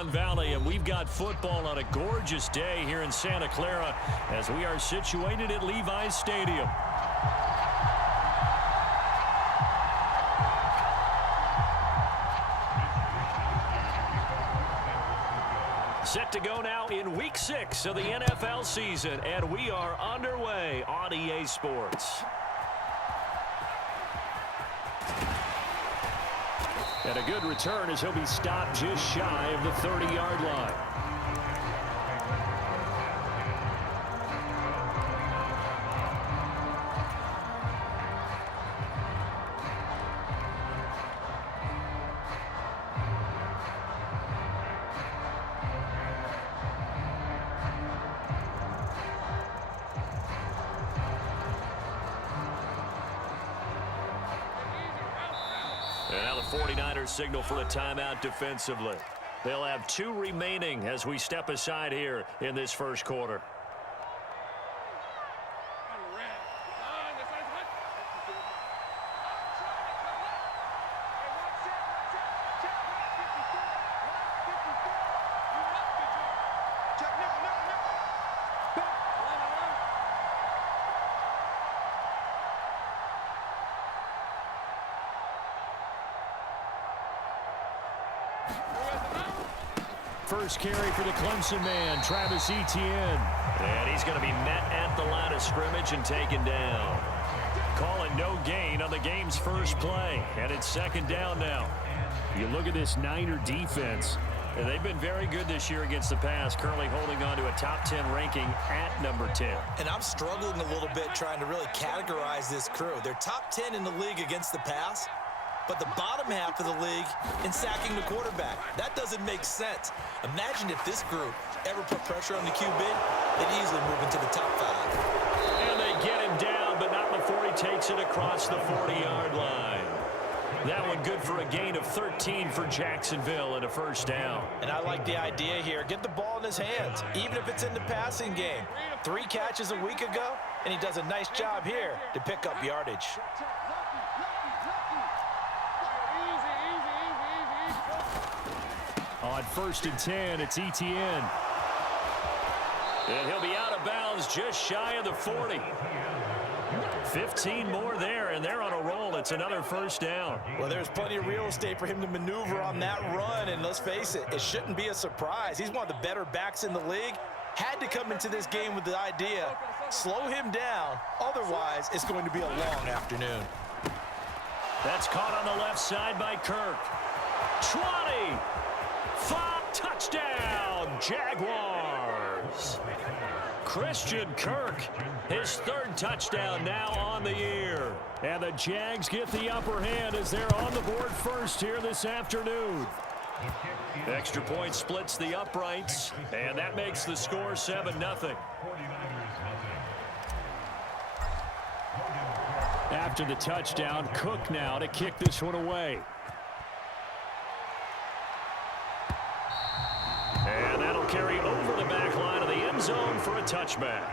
Silicon Valley, and we've got football on a gorgeous day here in Santa Clara as we are situated at Levi's Stadium. Set to go now in Week 6 of the NFL season, and we are underway on EA Sports. And a good return as he'll be stopped just shy of the 30-yard line. And now the 49ers signal for a timeout defensively. They'll have 2 remaining as we step aside here in this first quarter. First carry for the Clemson man, Travis Etienne. And he's going to be met at the line of scrimmage and taken down. Calling no gain on the game's first play. And it's second down now. You look at this Niner defense. And they've been very good this year against the pass, currently holding on to a top 10 ranking at number 10. And I'm struggling a little bit trying to really categorize this crew. They're top 10 in the league against the pass, but the bottom half of the league in sacking the quarterback. That doesn't make sense. Imagine if this group ever put pressure on the QB, they'd easily move into the top 5. And they get him down, but not before he takes it across the 40-yard line. That one good for a gain of 13 for Jacksonville and a first down. And I like the idea here. Get the ball in his hands, even if it's in the passing game. 3 catches a week ago, and he does a nice job here to pick up yardage. On 1st and 10, it's Etienne. And he'll be out of bounds just shy of the 40. 15 more there, and they're on a roll. It's another first down. Well, there's plenty of real estate for him to maneuver on that run, and let's face it, it shouldn't be a surprise. He's one of the better backs in the league. Had to come into this game with the idea, slow him down, otherwise it's going to be a long afternoon. That's caught on the left side by Kirk. 20! 5, touchdown, Jaguars. Christian Kirk, his 3rd touchdown now on the year. And the Jags get the upper hand as they're on the board first here this afternoon. Extra point splits the uprights, and that makes the score 7-0. After the touchdown, Cook now to kick this one away. And that'll carry over the back line of the end zone for a touchback.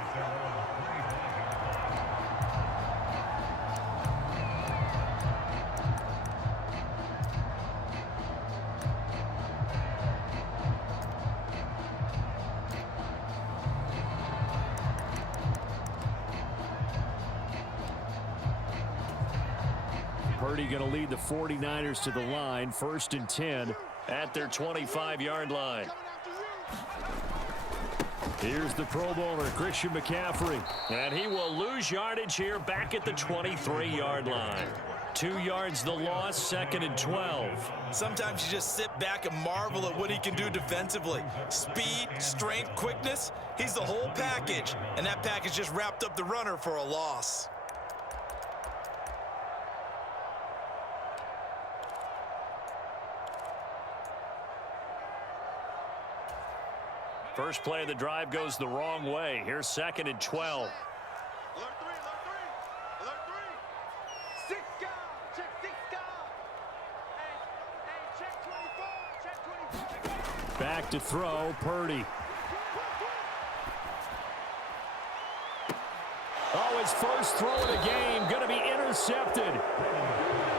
Purdy going to lead the 49ers to the line, 1st and 10 at their 25-yard line. Here's the Pro Bowler, Christian McCaffrey. And he will lose yardage here back at the 23-yard line. 2 yards the loss, 2nd and 12. Sometimes you just sit back and marvel at what he can do defensively. Speed, strength, quickness, he's the whole package. And that package just wrapped up the runner for a loss. First play of the drive goes the wrong way. Here's 2nd and 12. Back to throw, Purdy. Oh, his first throw of the game, going to be intercepted.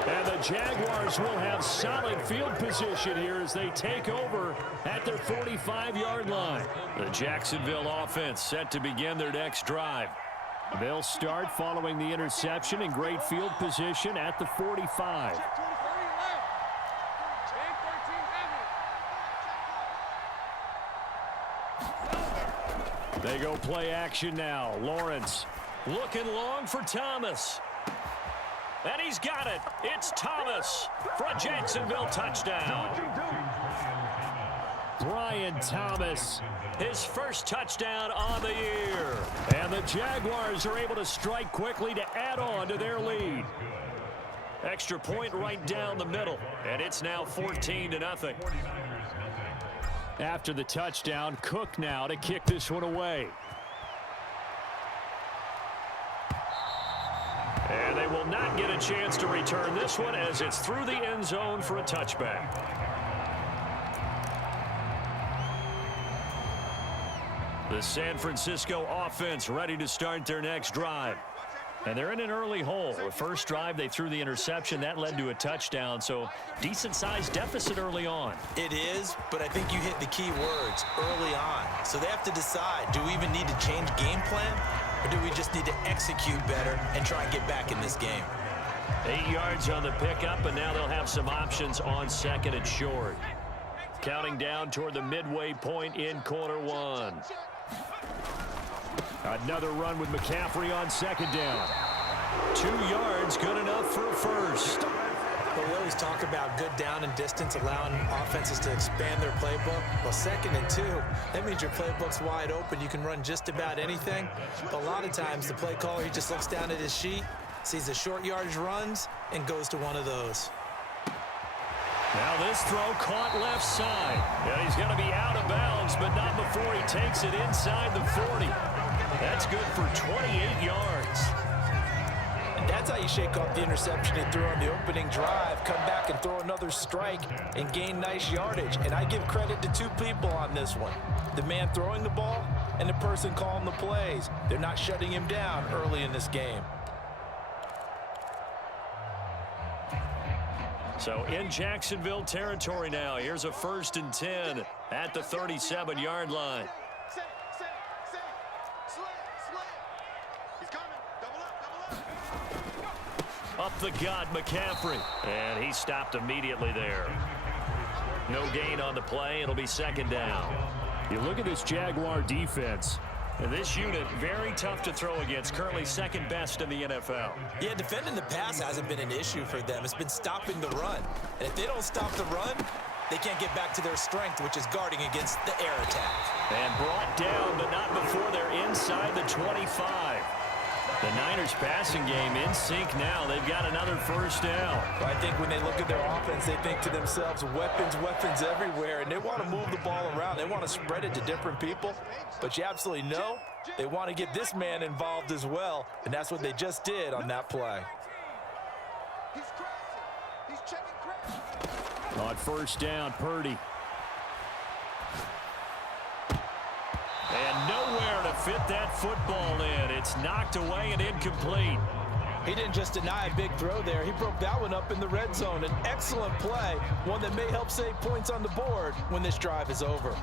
And the Jaguars will have solid field position here as they take over at their 45-yard line. The Jacksonville offense set to begin their next drive. They'll start following the interception in great field position at the 45. They go play action now. Lawrence looking long for Thomas. And he's got it. It's Thomas for a Jacksonville touchdown. Brian Thomas, his first touchdown on the year. And the Jaguars are able to strike quickly to add on to their lead. Extra point right down the middle. And it's now 14-0. After the touchdown, Cook now to kick this one away. And they will not get a chance to return this one as it's through the end zone for a touchback. The San Francisco offense ready to start their next drive. And they're in an early hole. The first drive, they threw the interception. That led to a touchdown, so decent-sized deficit early on. It is, but I think you hit the key words, early on. So they have to decide, do we even need to change game plan, or do we just need to execute better and try and get back in this game? 8 yards on the pickup, and now they'll have some options on second and short. Counting down toward the midway point in quarter one. Another run with McCaffrey on second down. 2 yards, good enough for a first. But we always talk about good down and distance, allowing offenses to expand their playbook. Well, 2nd and 2, that means your playbook's wide open. You can run just about anything. But a lot of times, the play caller, he just looks down at his sheet, sees the short yardage runs, and goes to one of those. Now this throw caught left side. And he's going to be out of bounds, but not before he takes it inside the 40. That's good for 28 yards. And that's how you shake off the interception he threw on the opening drive, come back and throw another strike and gain nice yardage. And I give credit to 2 people on this one. The man throwing the ball and the person calling the plays. They're not shutting him down early in this game. So in Jacksonville territory now. Here's a 1st and 10 at the 37-yard line. Up the gut, McCaffrey. And he stopped immediately there. No gain on the play. It'll be 2nd down. You look at this Jaguar defense. And this unit, very tough to throw against. Currently 2nd best in the NFL. Yeah, defending the pass hasn't been an issue for them. It's been stopping the run. And if they don't stop the run, they can't get back to their strength, which is guarding against the air attack. And brought down, but not before they're inside the 25. The Niners passing game in sync now. They've got another 1st down. I think when they look at their offense, they think to themselves, weapons, weapons everywhere, and they want to move the ball around. They want to spread it to different people, but you absolutely know they want to get this man involved as well, and that's what they just did on that play. On 1st down, Purdy. And nowhere to fit that football in. It's knocked away and incomplete. He didn't just deny a big throw there. He broke that one up in the red zone. An excellent play, one that may help save points on the board when this drive is over.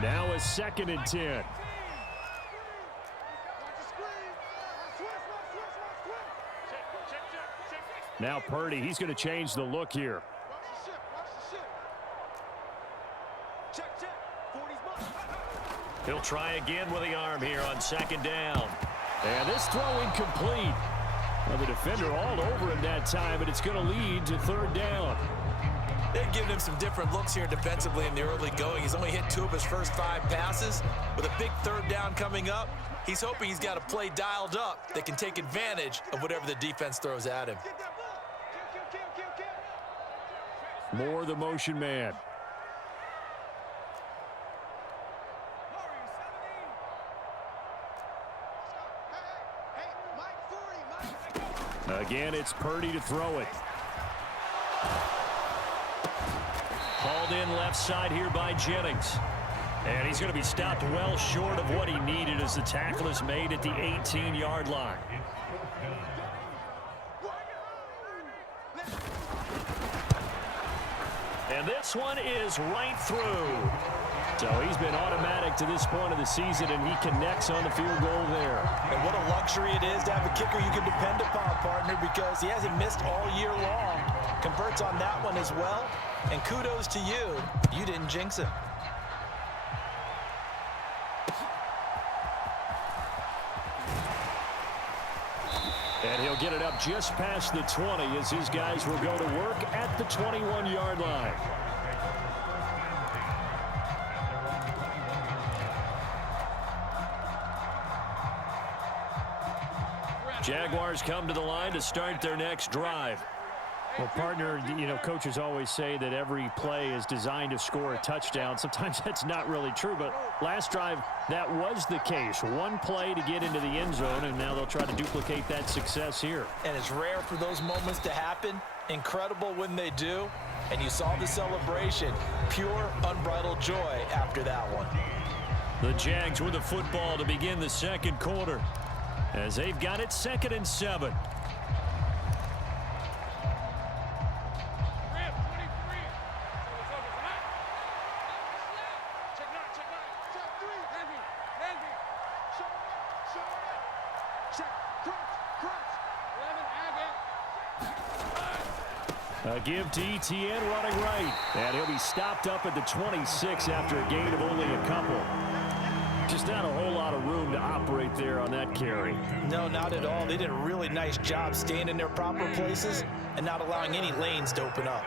Now a 2nd and 10. Now Purdy, he's going to change the look here. He'll try again with the arm here on 2nd down. And this throw incomplete. Well, the defender all over him that time, but it's going to lead to 3rd down. They've given him some different looks here defensively in the early going. He's only hit 2 of his first 5 passes. With a big 3rd down coming up, he's hoping he's got a play dialed up that can take advantage of whatever the defense throws at him. Moore, the motion man. Again, it's Purdy to throw it. Hauled in left side here by Jennings. And he's going to be stopped well short of what he needed as the tackle is made at the 18-yard line. And this one is right through. So he's been automatic to this point of the season, and he connects on the field goal there. And what a luxury it is to have a kicker you can depend upon, partner, because he hasn't missed all year long. Converts on that one as well. And kudos to you. You didn't jinx him. And he'll get it up just past the 20 as his guys will go to work at the 21-yard line. Jaguars come to the line to start their next drive. Well, partner, you know, coaches always say that every play is designed to score a touchdown. Sometimes that's not really true, but last drive, that was the case. One play to get into the end zone, and now they'll try to duplicate that success here. And it's rare for those moments to happen. Incredible when they do. And you saw the celebration. Pure, unbridled joy after that one. The Jags with the football to begin the second quarter, as they've got it 2nd and 7. A give to Etienne running right. And he'll be stopped up at the 26 after a gain of only a couple. Just not a whole lot of room to operate there on that carry. No, not at all. They did a really nice job staying in their proper places and not allowing any lanes to open up.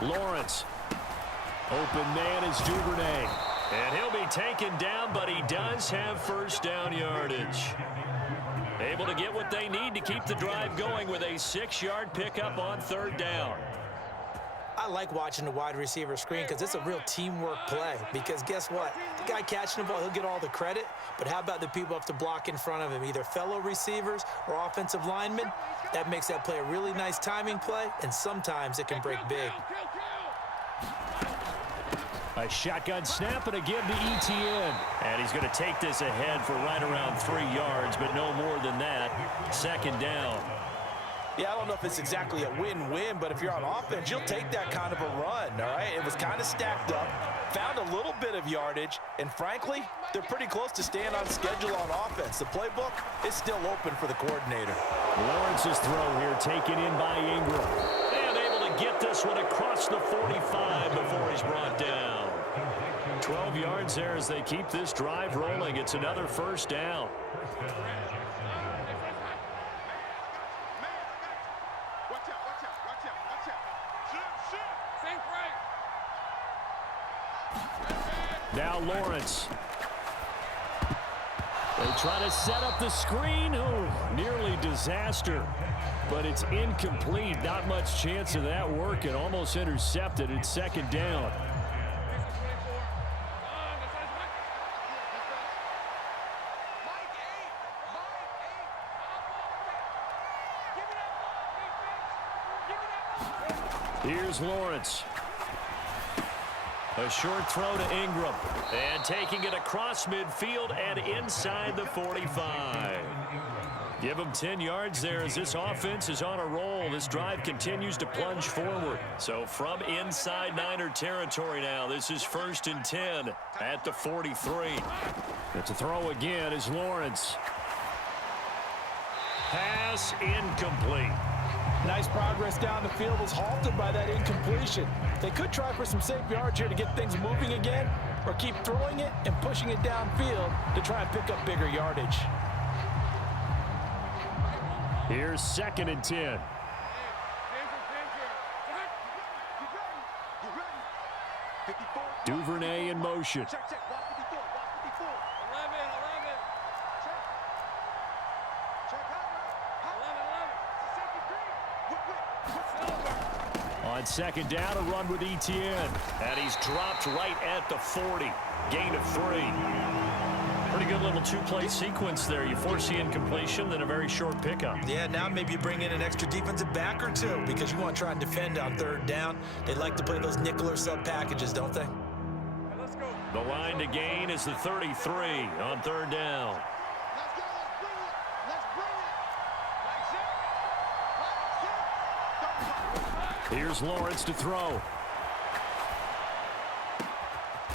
Lawrence. Open man is Duvernay. And he'll be taken down, but he does have first down yardage. Able to get what they need to keep the drive going with a 6-yard pickup on 3rd down. I like watching the wide receiver screen because it's a real teamwork play. Because guess what? The guy catching the ball, he'll get all the credit. But how about the people up to block in front of him, either fellow receivers or offensive linemen? That makes that play a really nice timing play, and sometimes it can break big. A shotgun snap and a give to Etienne. And he's going to take this ahead for right around 3 yards, but no more than that. 2nd down. Yeah, I don't know if it's exactly a win-win, but if you're on offense, you'll take that kind of a run, all right? It was kind of stacked up, found a little bit of yardage, and frankly, they're pretty close to staying on schedule on offense. The playbook is still open for the coordinator. Lawrence's throw here taken in by Ingram. And able to get this one across the 45 before he's brought down. 12 yards there as they keep this drive rolling. It's another first down. Now Lawrence. They try to set up the screen. Oh, nearly disaster. But it's incomplete. Not much chance of that working. Almost intercepted. It's 2nd down. Here's Lawrence. A short throw to Ingram. And taking it across midfield and inside the 45. Give them 10 yards there as this offense is on a roll. This drive continues to plunge forward. So from inside Niner territory now, this is 1st and 10 at the 43. It's a throw again as Lawrence. Pass incomplete. Nice progress down the field was halted by that incompletion. They could try for some safe yards here to get things moving again, or keep throwing it and pushing it downfield to try and pick up bigger yardage. Here's 2nd and 10. Duvernay in motion. On 2nd down, a run with Etienne. And he's dropped right at the 40. Gain of 3. Pretty good little two-play sequence there. You force the incompletion, then a very short pickup. Yeah, now maybe you bring in an extra defensive back or two because you want to try and defend on third down. They like to play those nickel or sub packages, don't they? The line to gain is the 33 on third down. Here's Lawrence to throw.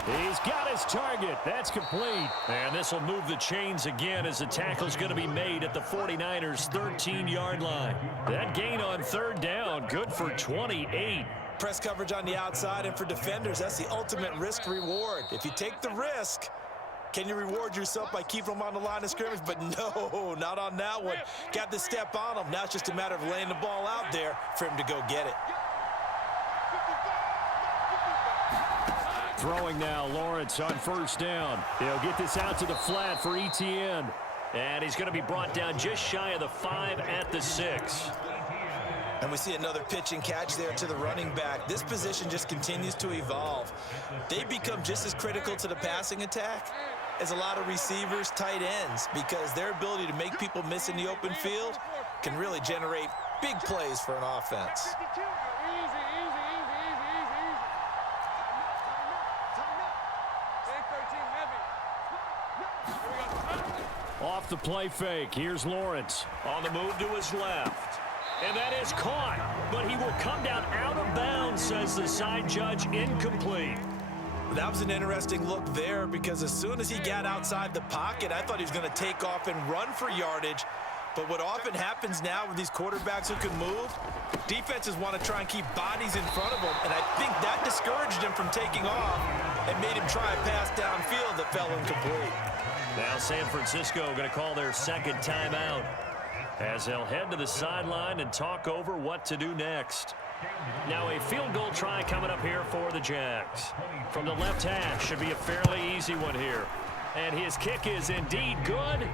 He's got his target. That's complete. And this will move the chains again as the tackle's going to be made at the 49ers' 13-yard line. That gain on third down, good for 28. Press coverage on the outside, and for defenders, that's the ultimate risk-reward. If you take the risk, can you reward yourself by keeping them on the line of scrimmage? But no, not on that one. Got to step on them. Now it's just a matter of laying the ball out there for him to go get it. Throwing now, Lawrence on first down. He'll get this out to the flat for ETN. And he's going to be brought down just shy of the 5 at the 6. And we see another pitch and catch there to the running back. This position just continues to evolve. They become just as critical to the passing attack as a lot of receivers, tight ends, because their ability to make people miss in the open field can really generate big plays for an offense. Off the play fake, here's Lawrence on the move to his left. And that is caught, but he will come down out of bounds, says the side judge, incomplete. That was an interesting look there because as soon as he got outside the pocket, I thought he was going to take off and run for yardage. But what often happens now with these quarterbacks who can move, defenses want to try and keep bodies in front of them, and I think that discouraged him from taking off and made him try a pass downfield that fell incomplete. Now San Francisco going to call their second timeout as they'll head to the sideline and talk over what to do next. Now a field goal try coming up here for the Jags. From the left hash, should be a fairly easy one here. And his kick is indeed good.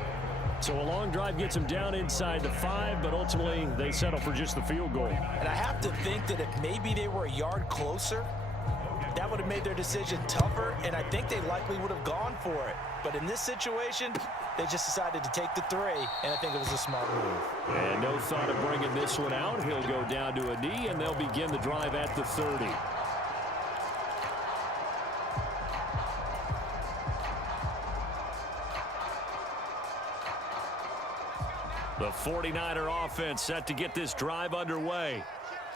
So a long drive gets him down inside the 5, but ultimately they settle for just the field goal. And I have to think that if maybe they were a yard closer, that would have made their decision tougher, and I think they likely would have gone for it. But in this situation, they just decided to take the 3, and I think it was a smart move. And no thought of bringing this one out. He'll go down to a knee, and they'll begin the drive at the 30. The 49er offense set to get this drive underway.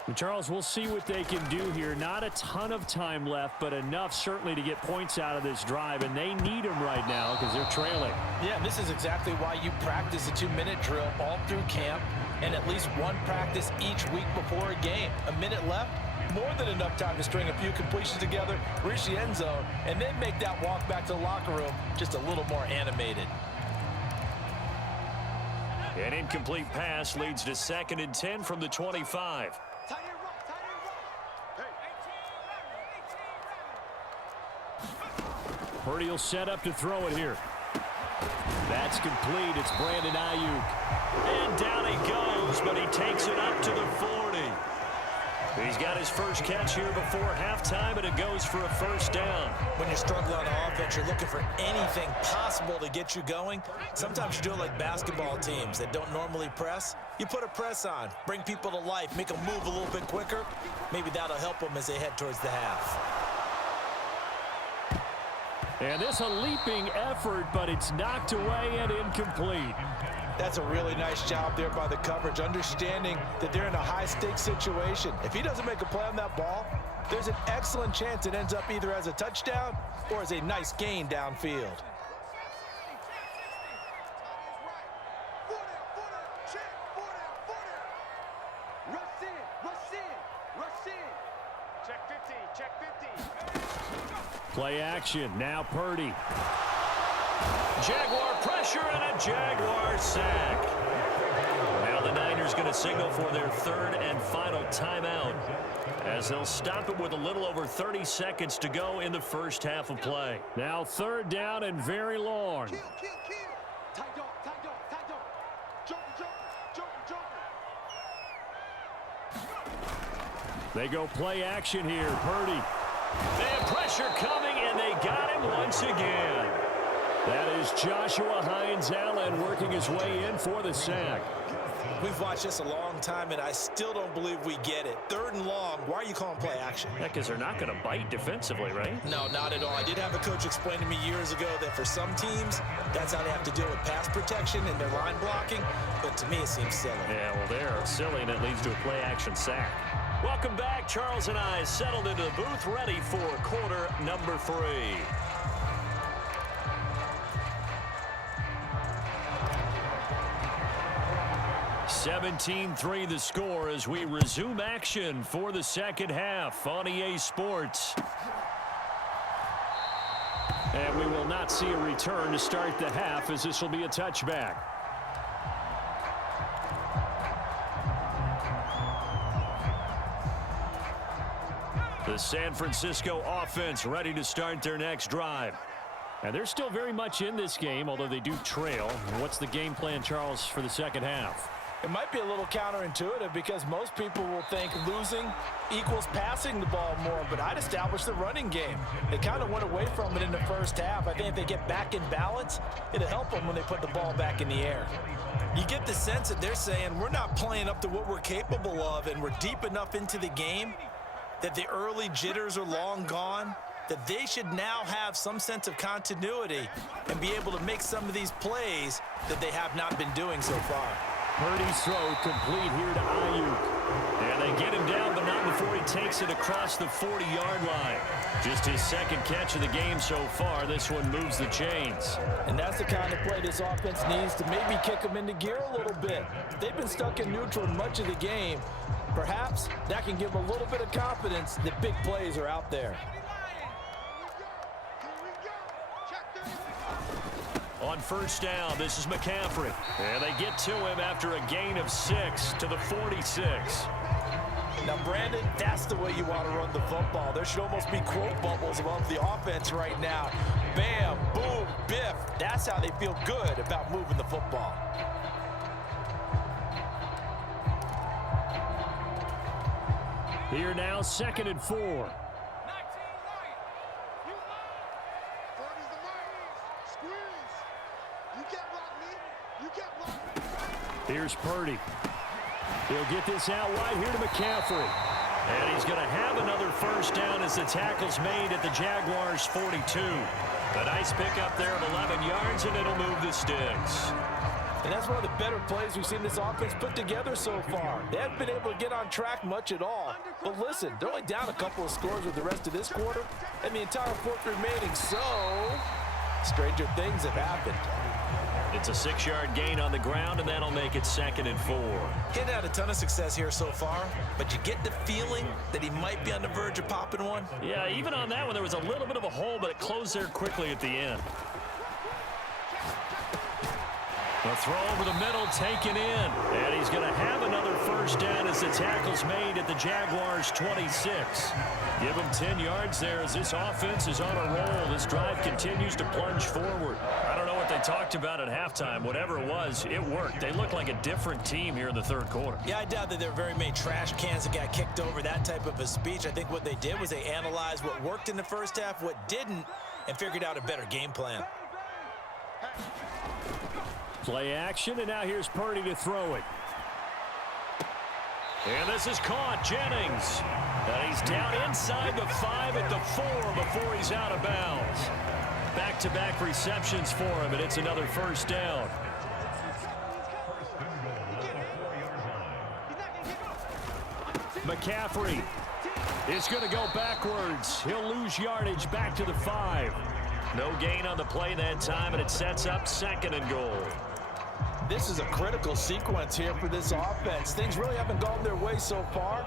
And Charles, we'll see what they can do here. Not a ton of time left, but enough certainly to get points out of this drive, and they need them right now because they're trailing. Yeah, and this is exactly why you practice a 2-minute drill all through camp and at least one practice each week before a game. A minute left, more than enough time to string a few completions together, reach the end zone, and then make that walk back to the locker room just a little more animated. An incomplete pass leads to 2nd and 10 from the 25. Purdy will set up to throw it here. That's complete. It's Brandon Ayuk. And down he goes, but he takes it up to the 40. He's got his first catch here before halftime, and it goes for a first down. When you're struggling on offense, you're looking for anything possible to get you going. Sometimes you do it like basketball teams that don't normally press. You put a press on, bring people to life, make them move a little bit quicker. Maybe that'll help them as they head towards the half. And this a leaping effort, but it's knocked away and incomplete. That's a really nice job there by the coverage, understanding that they're in a high-stakes situation. If he doesn't make a play on that ball, there's an excellent chance it ends up either as a touchdown or as a nice gain downfield. Play action, now Purdy. Jaguar pressure and a Jaguar sack. Now the Niners going to signal for their 3rd and final timeout as they'll stop it with a little over 30 seconds to go in the first half of play. Now 3rd down and very long. They go play action here. Purdy. They have pressure coming, and they got him once again. That is Joshua Hines-Allen working his way in for the sack. We've watched this a long time, and I still don't believe we get it. 3rd and long, why are you calling play action? Yeah, because they're not going to bite defensively, right? No, not at all. I did have a coach explain to me years ago that for some teams, that's how they have to deal with pass protection and their line blocking. But to me, it seems silly. Yeah, well, they're silly, and it leads to a play action sack. Welcome back. Charles and I settled into the booth, ready for quarter number 3. 17-3 the score as we resume action for the second half on EA Sports. And we will not see a return to start the half, as this will be a touchback. The San Francisco offense ready to start their next drive. And they're still very much in this game, although they do trail. What's the game plan, Charles, for the second half? It might be a little counterintuitive because most people will think losing equals passing the ball more, but I'd establish the running game. They kind of went away from it in the first half. I think if they get back in balance, it'll help them when they put the ball back in the air. You get the sense that they're saying we're not playing up to what we're capable of, and we're deep enough into the game that the early jitters are long gone, that they should now have some sense of continuity and be able to make some of these plays that they have not been doing so far. Purdy's throw complete here to Ayuk. And they get him down, but not before he takes it across the 40-yard line. Just his second catch of the game so far. This one moves the chains. And that's the kind of play this offense needs to maybe kick them into gear a little bit. They've been stuck in neutral much of the game. Perhaps that can give them a little bit of confidence that big plays are out there. On first down, this is McCaffrey. And they get to him after a gain of 6 to the 46. Now, Brandon, that's the way you want to run the football. There should almost be quote bubbles above the offense right now. Bam, boom, biff. That's how they feel good about moving the football. Here now, 2nd and 4. Here's Purdy. He'll get this out wide here to McCaffrey. And he's going to have another first down as the tackle's made at the Jaguars' 42. A nice pickup there of 11 yards, and it'll move the sticks. And that's one of the better plays we've seen this offense put together so far. They haven't been able to get on track much at all. But listen, they're only down a couple of scores with the rest of this quarter and the entire fourth remaining. So, stranger things have happened. It's a 6-yard gain on the ground, and that'll make it 2nd and 4. He's had a ton of success here so far, but you get the feeling that he might be on the verge of popping one. Yeah, even on that one, there was a little bit of a hole, but it closed there quickly at the end. The throw over the middle, taken in. And he's going to have another first down as the tackle's made at the Jaguars' 26. Give him 10 yards there as this offense is on a roll. This drive continues to plunge forward. I don't know what they talked about at halftime. Whatever it was, it worked. They looked like a different team here in the third quarter. Yeah, I doubt that there were very many trash cans that got kicked over, that type of a speech. I think what they did was they analyzed what worked in the first half, what didn't, and figured out a better game plan. Play action, and now here's Purdy to throw it. And this is caught. Jennings. And he's down inside the 5 at the 4 before he's out of bounds. Back-to-back receptions for him, and it's another first down. McCaffrey is going to go backwards. He'll lose yardage back to the 5. No gain on the play that time, and it sets up 2nd and goal. This is a critical sequence here for this offense. Things really haven't gone their way so far.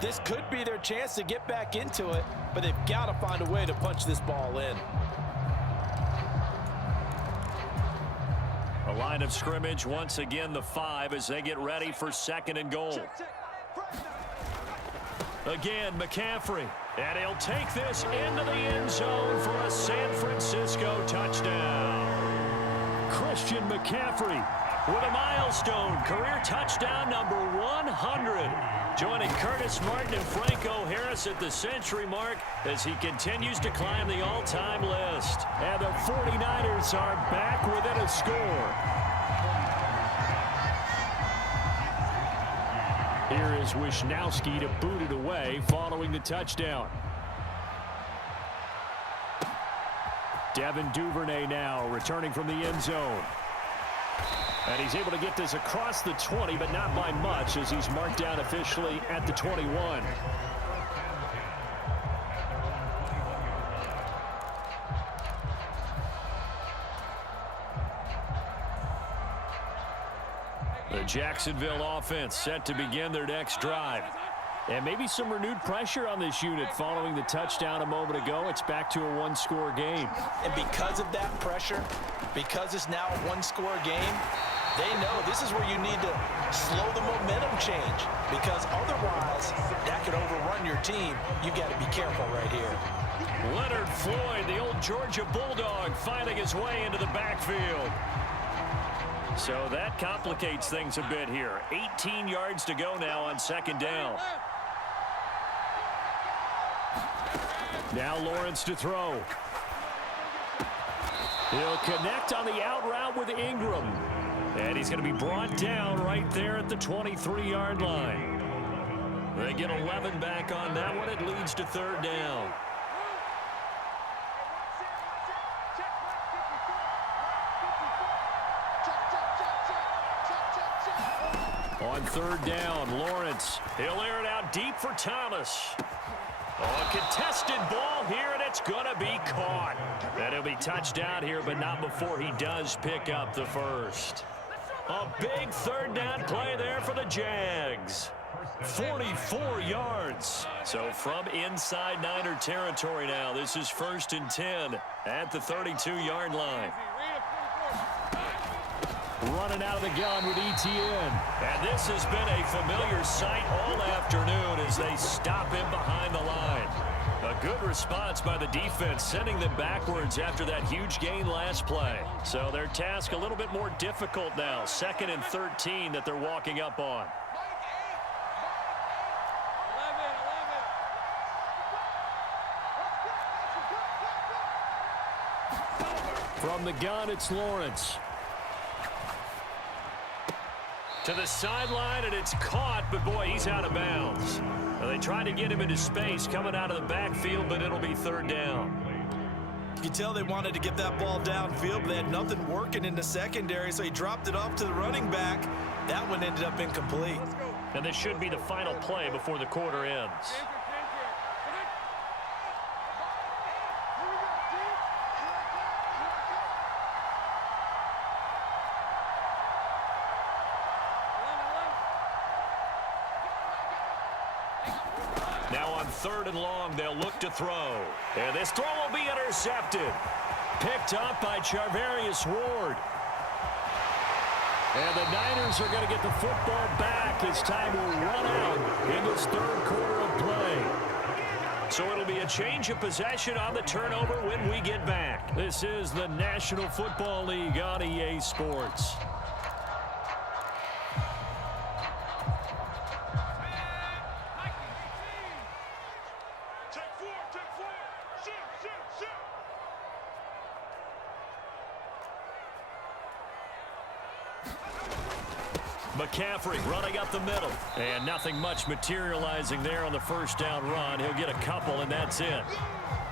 This could be their chance to get back into it, but they've got to find a way to punch this ball in. A line of scrimmage, once again the 5 as they get ready for 2nd and goal. Again, McCaffrey. And he'll take this into the end zone for a San Francisco touchdown. Christian McCaffrey with a milestone career touchdown number 100. Joining Curtis Martin and Franco Harris at the century mark as he continues to climb the all-time list. And the 49ers are back within a score. Here is Wisnowski to boot it away following the touchdown. Devin Duvernay now returning from the end zone. And he's able to get this across the 20, but not by much as he's marked down officially at the 21. The Jacksonville offense set to begin their next drive. And maybe some renewed pressure on this unit following the touchdown a moment ago. It's back to a one-score game. And because of that pressure, because it's now a one-score game, they know this is where you need to slow the momentum change, because otherwise that could overrun your team. You've got to be careful right here. Leonard Floyd, the old Georgia Bulldog, finding his way into the backfield. So that complicates things a bit here. 18 yards to go now on second down. Now Lawrence to throw. He'll connect on the out route with Ingram. And he's going to be brought down right there at the 23-yard line. They get 11 back on that one. It leads to third down. On third down, Lawrence. He'll air it out deep for Thomas. A contested ball here, and it's going to be caught. And he'll be touched out here, but not before he does pick up the first. A big third down play there for the Jags. 44 yards. So from inside Niner territory now, this is 1st and 10 at the 32-yard line. Running out of the gun with Etienne. And this has been a familiar sight all afternoon as they stop him behind the line. A good response by the defense, sending them backwards after that huge gain last play. So their task a little bit more difficult now. 2nd and 13 that they're walking up on. From the gun, it's Lawrence. To the sideline, and it's caught, but boy, he's out of bounds. Now, they tried to get him into space coming out of the backfield, but it'll be third down. You can tell they wanted to get that ball downfield, but they had nothing working in the secondary, so he dropped it off to the running back. That one ended up incomplete. And this should be the final play before the quarter ends. Now on 3rd and long, they'll look to throw. And this throw will be intercepted. Picked up by Charvarius Ward. And the Niners are going to get the football back as time will run out in this 3rd quarter of play. So it'll be a change of possession on the turnover when we get back. This is the National Football League on EA Sports. McCaffrey running up the middle. And nothing much materializing there on the first down run. He'll get a couple, and that's it.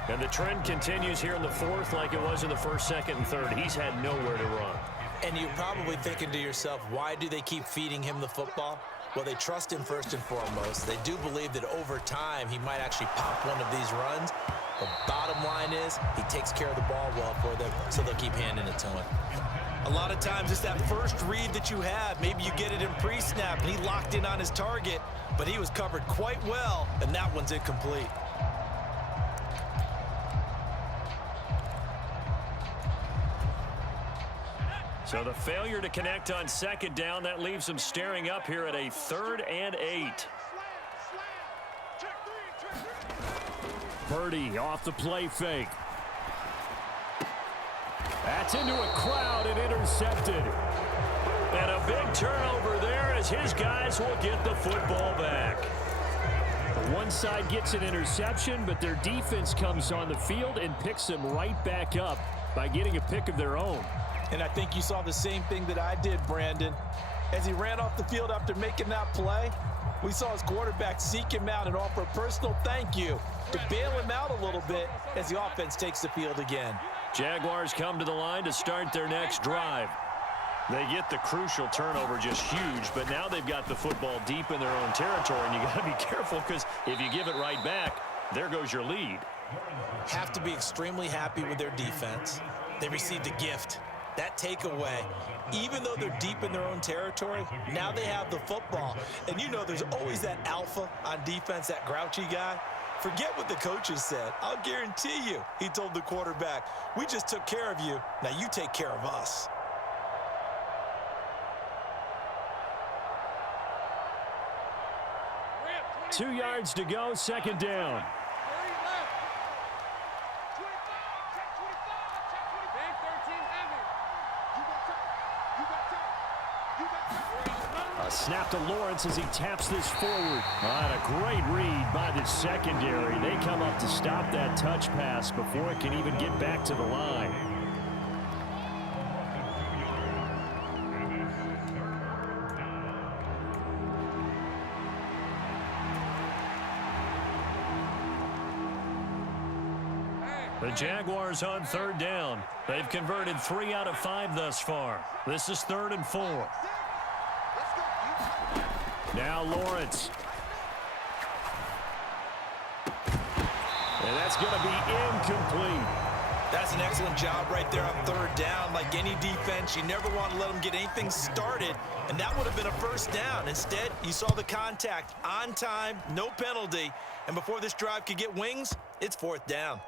And the trend continues here in the 4th like it was in the 1st, 2nd, and 3rd. He's had nowhere to run. And you're probably thinking to yourself, why do they keep feeding him the football? Well, they trust him first and foremost. They do believe that over time he might actually pop one of these runs. The bottom line is he takes care of the ball well for them, so they'll keep handing it to him. A lot of times it's that first read that you have. Maybe you get it in pre-snap, and he locked in on his target, but he was covered quite well, and that one's incomplete. So the failure to connect on 2nd down, that leaves them staring up here at a 3rd and 8. Purdy off the play fake. That's into a crowd and intercepted. And a big turnover there as his guys will get the football back. One side gets an interception, but their defense comes on the field and picks them right back up by getting a pick of their own. And I think you saw the same thing that I did, Brandon. As he ran off the field after making that play, we saw his quarterback seek him out and offer a personal thank you to bail him out a little bit as the offense takes the field again. Jaguars come to the line to start their next drive. They get the crucial turnover, just huge, but now they've got the football deep in their own territory, and you got to be careful because if you give it right back, there goes your lead. Have to be extremely happy with their defense. They received a gift. That takeaway, even though they're deep in their own territory, now they have the football. And you know there's always that alpha on defense, that grouchy guy. Forget what the coaches said. I'll guarantee you, he told the quarterback, we just took care of you. Now you take care of us. Two yards to go, second down. A snap to Lawrence as he taps this forward. And a great read by the secondary. They come up to stop that touch pass before it can even get back to the line. The Jaguars on third down. They've converted 3 out of 5 thus far. This is 3rd and 4. Now Lawrence. And that's going to be incomplete. That's an excellent job right there on 3rd down. Like any defense, you never want to let them get anything started, and that would have been a 1st down. Instead, you saw the contact on time, no penalty, and before this drive could get wings, it's 4th down.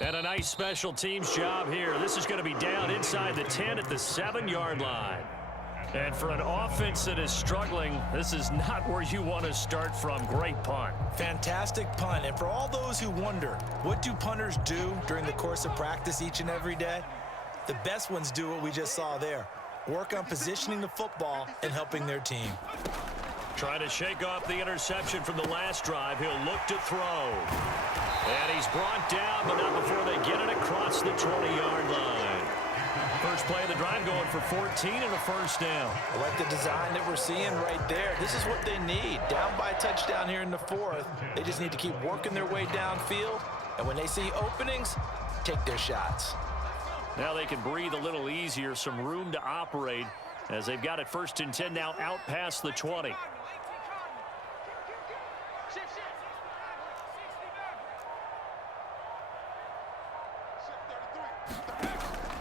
And a nice special teams job here. This is going to be down inside the 10 at the 7-yard line. And for an offense that is struggling, this is not where you want to start from. Great punt. Fantastic punt. And for all those who wonder, what do punters do during the course of practice each and every day? The best ones do what we just saw there. Work on positioning the football and helping their team. Trying to shake off the interception from the last drive. He'll look to throw. And he's brought down, but not before they get it across the 20-yard line. First play of the drive going for 14 and a 1st down. I like the design that we're seeing right there. This is what they need. Down by a touchdown here in the 4th. They just need to keep working their way downfield. And when they see openings, take their shots. Now they can breathe a little easier, some room to operate as they've got it 1st and 10 now out past the 20.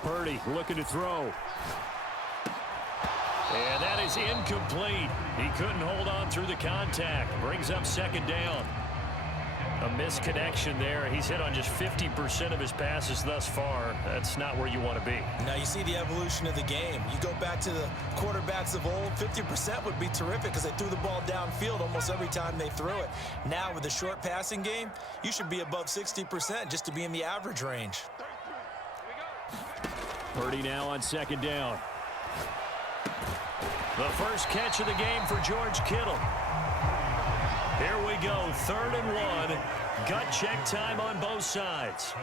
Purdy looking to throw. And that is incomplete. He couldn't hold on through the contact. Brings up 2nd down. A misconnection there. He's hit on just 50% of his passes thus far. That's not where you want to be. Now you see the evolution of the game. You go back to the quarterbacks of old, 50% would be terrific because they threw the ball downfield almost every time they threw it. Now with the short passing game, you should be above 60% just to be in the average range. Purdy now on 2nd down. The first catch of the game for George Kittle. Here we go, 3rd and 1. Gut check time on both sides.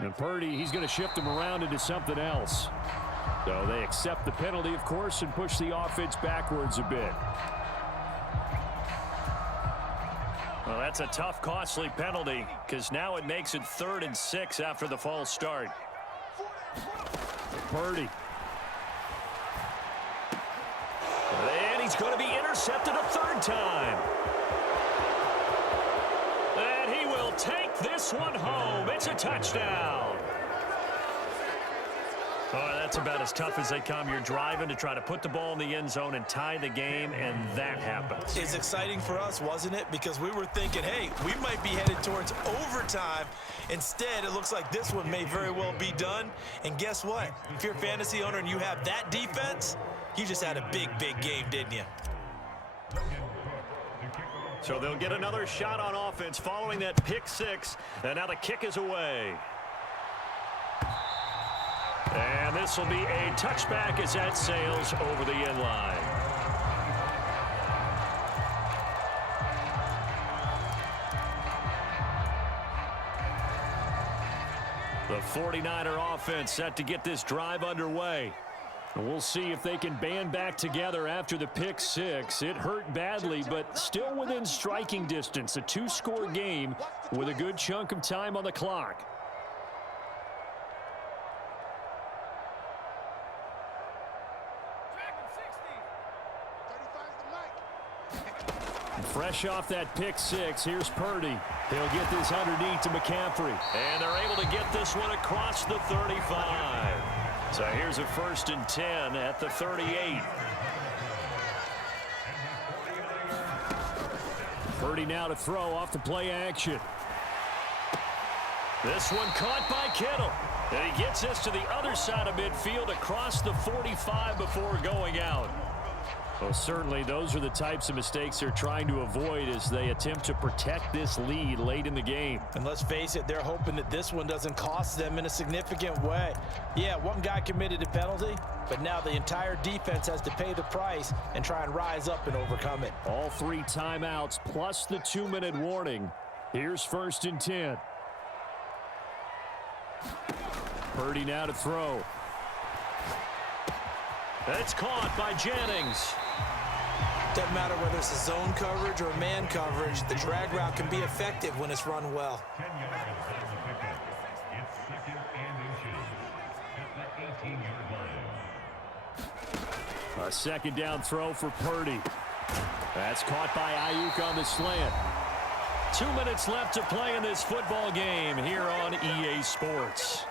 And Purdy, he's going to shift him around into something else. So they accept the penalty, of course, and push the offense backwards a bit. Well, that's a tough, costly penalty because now it makes it 3rd and 6 after the false start. Purdy. And he's going to be intercepted a 3rd time. And he will take this one home. It's a touchdown. Oh, that's about as tough as they come. You're driving to try to put the ball in the end zone and tie the game, and that happens. It's exciting for us, wasn't it? Because we were thinking, hey, we might be headed towards overtime. Instead, it looks like this one may very well be done. And guess what? If you're a fantasy owner and you have that defense, you just had a big, big game, didn't you? So they'll get another shot on offense following that pick six. And now the kick is away. And this will be a touchback as that sails over the end line. The 49er offense set to get this drive underway. And we'll see if they can band back together after the pick six. It hurt badly, but still within striking distance. A two-score game with a good chunk of time on the clock. Fresh off that pick six, here's Purdy. He'll get this underneath to McCaffrey. And they're able to get this one across the 35. So here's a 1st and 10 at the 38. Purdy now to throw off the play action. This one caught by Kittle. And he gets this to the other side of midfield across the 45 before going out. Well, certainly those are the types of mistakes they're trying to avoid as they attempt to protect this lead late in the game. And let's face it, they're hoping that this one doesn't cost them in a significant way. Yeah, one guy committed a penalty, but now the entire defense has to pay the price and try and rise up and overcome it. All 3 timeouts plus the 2-minute warning. Here's 1st and 10. Purdy now to throw. That's caught by Jennings. Doesn't matter whether it's a zone coverage or man coverage, the drag route can be effective when it's run well. A 2nd down throw for Purdy. That's caught by Ayuk on the slant. 2 minutes left to play in this football game here on EA Sports.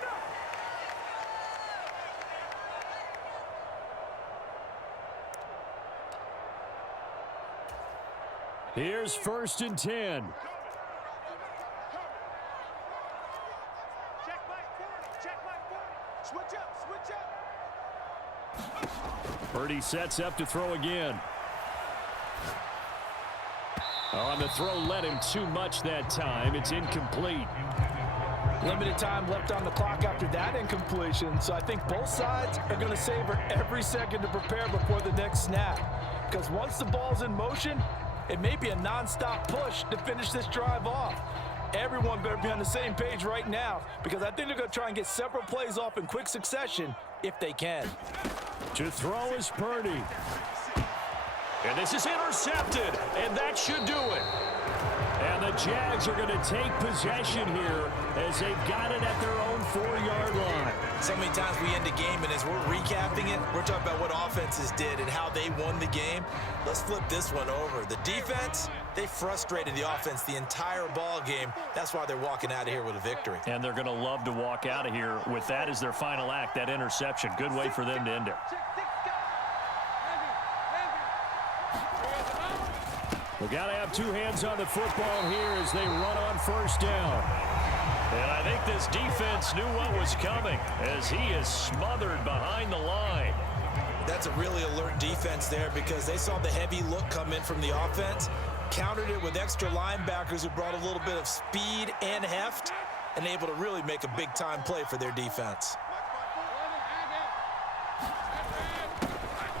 Here's 1st and 10. Check my 40. Switch up. Purdy sets up to throw again. On the throw, led him too much that time. It's incomplete. Limited time left on the clock after that incompletion, so I think both sides are going to savor every second to prepare before the next snap. Because once the ball's in motion, it may be a non-stop push to finish this drive off. Everyone better be on the same page right now, because I think they're going to try and get several plays off in quick succession if they can. To throw is Purdy. And this is intercepted, and that should do it. And the Jags are going to take possession here as they've got it at their own 4-yard line. So many times we end a game, and as we're recapping it, we're talking about what offenses did and how they won the game. Let's flip this one over. The defense, they frustrated the offense the entire ball game. That's why they're walking out of here with a victory. And they're going to love to walk out of here with that as their final act, that interception. Good way for them to end it. We got to have 2 hands on the football here as they run on 1st down. And I think this defense knew what was coming as he is smothered behind the line. That's a really alert defense there because they saw the heavy look come in from the offense, countered it with extra linebackers who brought a little bit of speed and heft, and able to really make a big-time play for their defense.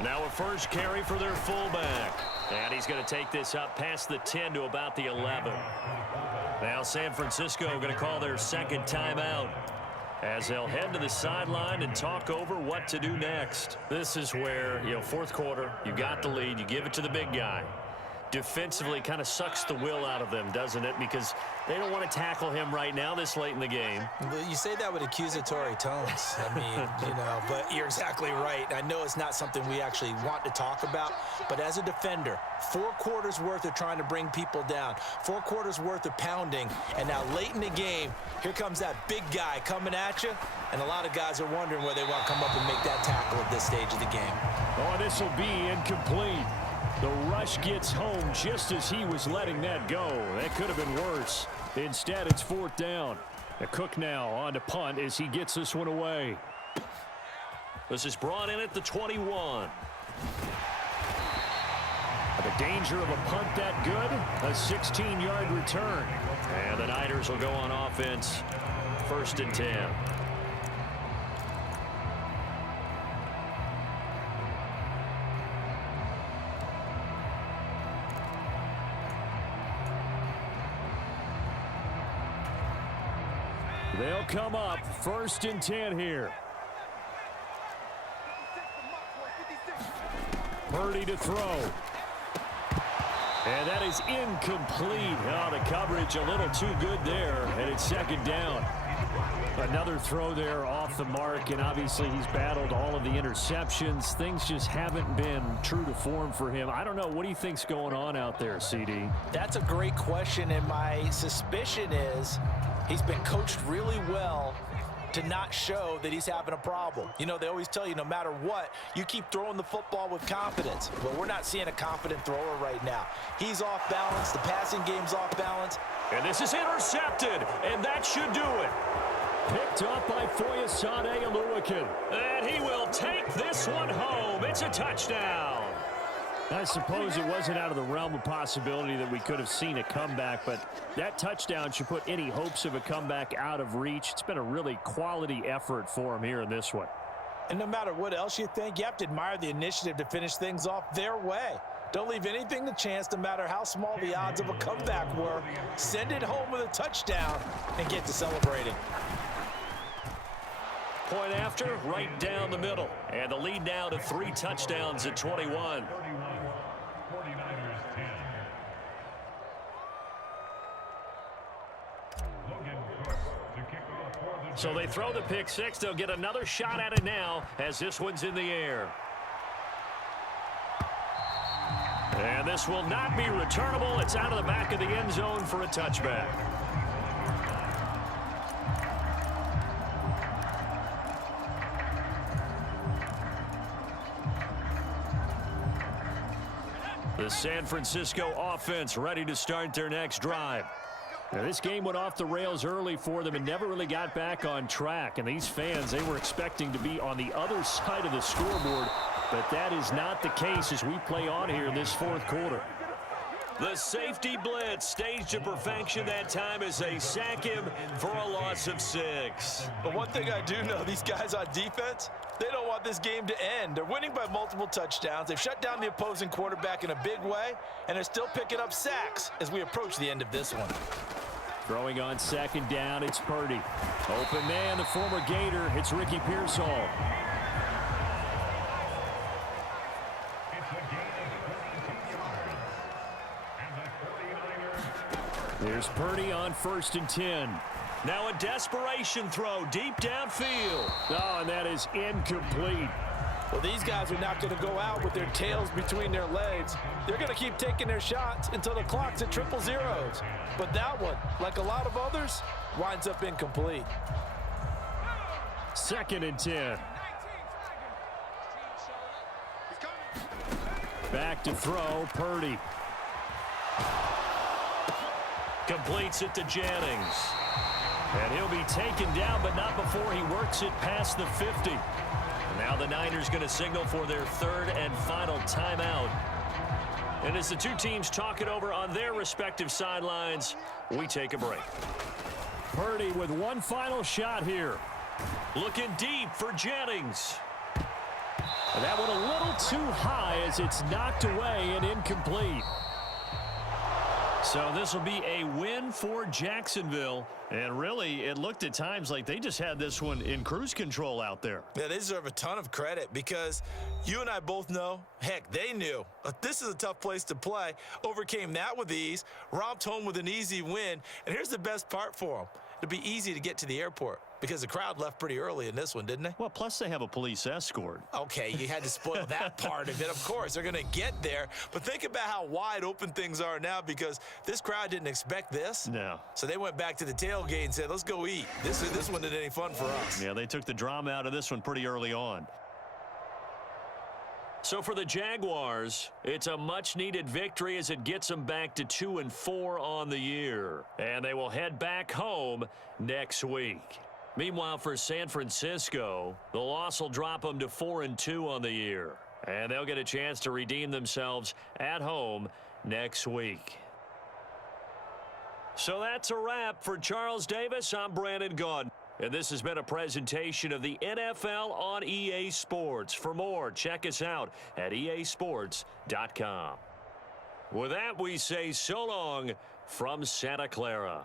Now a 1st carry for their fullback. And he's going to take this up past the 10 to about the 11. Now San Francisco going to call their 2nd timeout as they'll head to the sideline and talk over what to do next. This is where, 4th quarter, you got the lead, you give it to the big guy. Defensively kind of sucks the will out of them, doesn't it? Because they don't want to tackle him right now this late in the game. You say that with accusatory tones. I mean, but you're exactly right. I know it's not something we actually want to talk about, but as a defender, 4 quarters worth of trying to bring people down, 4 quarters worth of pounding, and now late in the game, here comes that big guy coming at you, and a lot of guys are wondering where they want to come up and make that tackle at this stage of the game. Oh, this will be incomplete. The rush gets home just as he was letting that go. That could have been worse. Instead, it's 4th down. Cook now on to punt as he gets this one away. This is brought in at the 21. The The danger of a punt that good, a 16-yard return. And the Niners will go on offense, 1st and 10. They'll come up 1st and 10 here. Purdy to throw. And that is incomplete. Oh, the coverage a little too good there, and it's 2nd down. Another throw there off the mark, and obviously he's battled all of the interceptions. Things just haven't been true to form for him. I don't know. What do you think's going on out there, CD? That's a great question, and my suspicion is he's been coached really well to not show that he's having a problem. You know, they always tell you no matter what, you keep throwing the football with confidence. But we're not seeing a confident thrower right now. He's off balance. The passing game's off balance. And this is intercepted, and that should do it. Picked up by Foyesade Oluwakin. And he will take this one home. It's a touchdown. I suppose it wasn't out of the realm of possibility that we could have seen a comeback, but that touchdown should put any hopes of a comeback out of reach. It's been a really quality effort for him here in this one. And no matter what else you think, you have to admire the initiative to finish things off their way. Don't leave anything to chance, no matter how small the odds of a comeback were. Send it home with a touchdown and get to celebrating. Point after, right down the middle. And the lead now to 3 touchdowns at 21. So they throw the pick six. They'll get another shot at it now as this one's in the air. And this will not be returnable. It's out of the back of the end zone for a touchback. The San Francisco offense ready to start their next drive. Now, this game went off the rails early for them and never really got back on track. And these fans, they were expecting to be on the other side of the scoreboard, but that is not the case as we play on here in this 4th quarter. The safety blitz staged to perfection that time as they sack him for a loss of 6. But one thing I do know, these guys on defense, they don't want this game to end. They're winning by multiple touchdowns. They've shut down the opposing quarterback in a big way, and they're still picking up sacks as we approach the end of this one. Throwing on 2nd down, it's Purdy. Open man, the former Gator. It's Ricky Pearsall. There's Purdy on 1st and 10. Now a desperation throw deep downfield. Oh, and that is incomplete. Well, these guys are not going to go out with their tails between their legs. They're going to keep taking their shots until the clock's at 0-0. But that one, like a lot of others, winds up incomplete. 2nd and 10. Back to throw, Purdy. Completes it to Jennings. And he'll be taken down, but not before he works it past the 50. Now the Niners going to signal for their 3rd and final timeout. And as the two teams talk it over on their respective sidelines, we take a break. Purdy with one final shot here. Looking deep for Jennings. And that one a little too high as it's knocked away and incomplete. So this will be a win for Jacksonville. And really, it looked at times like they just had this one in cruise control out there. Yeah, they deserve a ton of credit because you and I both know, heck, they knew. This is a tough place to play. Overcame that with ease, romped home with an easy win. And here's the best part for them. It'll be easy to get to the airport because the crowd left pretty early in this one, didn't they? Well, plus they have a police escort. Okay, you had to spoil that part of it. Of course, they're going to get there. But think about how wide open things are now because this crowd didn't expect this. No. So they went back to the tailgate and said, let's go eat. This one isn't any fun for us. Yeah, they took the drama out of this one pretty early on. So for the Jaguars, it's a much-needed victory as it gets them back to 2-4 on the year. And they will head back home next week. Meanwhile, for San Francisco, the loss will drop them to 4-2 on the year. And they'll get a chance to redeem themselves at home next week. So that's a wrap for Charles Davis. I'm Brandon Gaudin. And this has been a presentation of the NFL on EA Sports. For more, check us out at easports.com. With that, we say so long from Santa Clara.